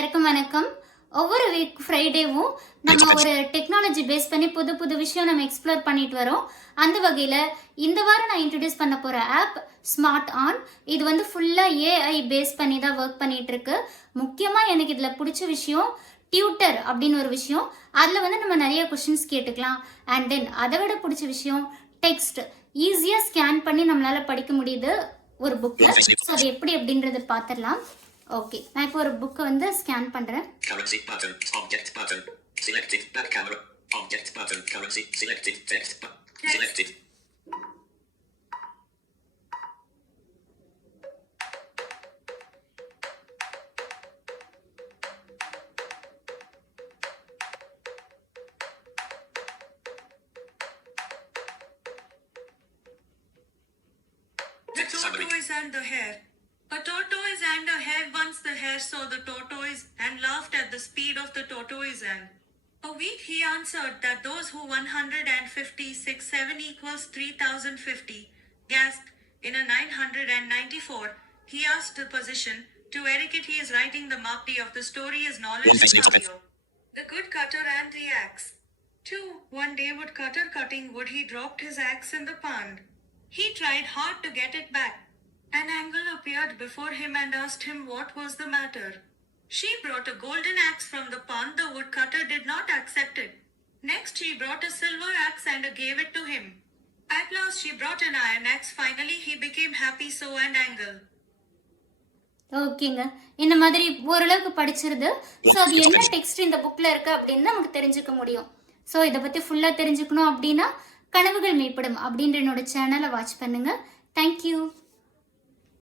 எல்லாருக்கும் வணக்கம். ஒவ்வொரு வீக் ஃப்ரைடேவும் நம்ம ஒரு டெக்னாலஜி பேஸ் பண்ணி புது புது விஷயம் நம்ம எக்ஸ்ப்ளோர் பண்ணிட்டு வரோம். அந்த வகையில் இந்த வாரம் நான் இன்ட்ரடியூஸ் பண்ண போகிற ஆப் ஸ்மார்ட் ஆன். இது வந்து ஃபுல்லாக ஏஐ பேஸ் பண்ணி தான் ஒர்க் பண்ணிட்டு இருக்கு. முக்கியமாக எனக்கு இதில் பிடிச்ச விஷயம் டியூட்டர் அப்படின்னு ஒரு விஷயம். அதில் வந்து நம்ம நிறைய கொஷின்ஸ் கேட்டுக்கலாம். அண்ட் தென் அதை விட பிடிச்ச விஷயம் டெக்ஸ்ட் ஈஸியாக ஸ்கேன் பண்ணி நம்மளால் படிக்க முடியுது ஒரு புக்கில். ஸோ அது எப்படி அப்படின்றத பார்த்துடலாம். ஓகே, நான் இப்போ ஒரு புக்கை வந்து ஸ்கேன் பண்ணுறேன். Currency button, object button, selected back camera, object button, currency, selected text, selected. The tortoise and the hare. A tortoise and a hare. Once the hare saw the tortoise and laughed at the speed of the tortoise and a week he answered that those who 156 7 equals 3050 gasped in a 994. He asked the position to Eric he is writing the Mapti of the story is knowledge is audio. The good cutter and the axe. 2. One day wood cutter cutting wood he dropped his axe in the pond. He tried hard to get it back. An angle appeared before him and asked him what was the matter. She brought a golden axe from the pond. The woodcutter did not accept it. Next she brought a silver axe and gave it to him. At last she brought an iron axe. Finally he became happy. So and angle. ஓகேங்க, இந்த மாதிரி ஓரளவுக்கு படிச்சிருது. ஸோ அது என்ன டெக்ஸ்ட் இந்த புக்கில் இருக்குது அப்படின்னு நமக்கு தெரிஞ்சுக்க முடியும். ஸோ இதை பற்றி ஃபுல்லாக தெரிஞ்சுக்கணும் அப்படின்னா கனவுகள் மேம்படும் அப்படின்ற என்னோட சேனலை வாட்ச் பண்ணுங்கள். தேங்க்யூ.